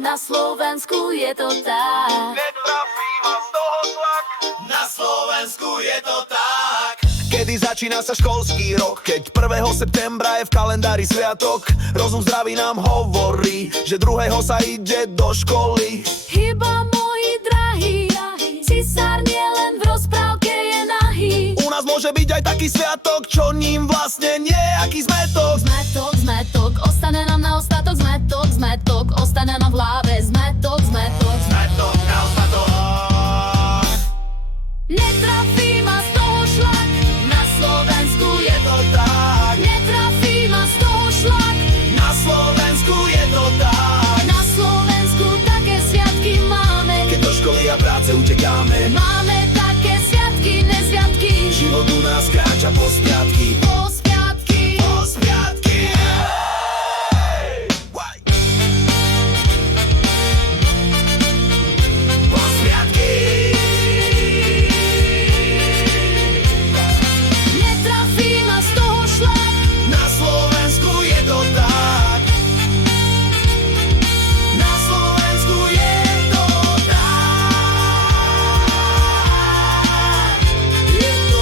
Na Slovensku je to tak. Netrafí ma z toho tlak. Na Slovensku je to tak. Kedy začína sa školský rok, keď 1. septembra je v kalendári sviatok. Rozum zdravý nám hovorí, že 2. sa ide do školy. Chyba, moji drahí, cisár nie len v rozprávke je nahý. U nás môže byť aj taký sviatok, čo ním vlastne nejaký zmetok. Zmetok, zmetok, ostane nám na ostatok. Zmetok, zmetok, ostane nám v hlave. Zmetok, zmetok, Zmetok na ostatok. netrafí ma z toho šlak. Na Slovensku je to tak. Netrafí ma z toho šlak. Na Slovensku je to tak. Na Slovensku také sviatky máme. Keď do školy a práce utekáme, Máme také sviatky, nezviatky. život u nás kráča po spiatky. Po spiatky. Po spiatky. Po spiatky. Netrafí ma z toho šlak. Na Slovensku je to tak. Na Slovensku je to tak. Je to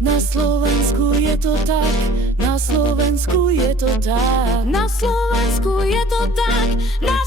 Na Slovensku je to tak, na Slovensku je to tak, na Slovensku je to tak, na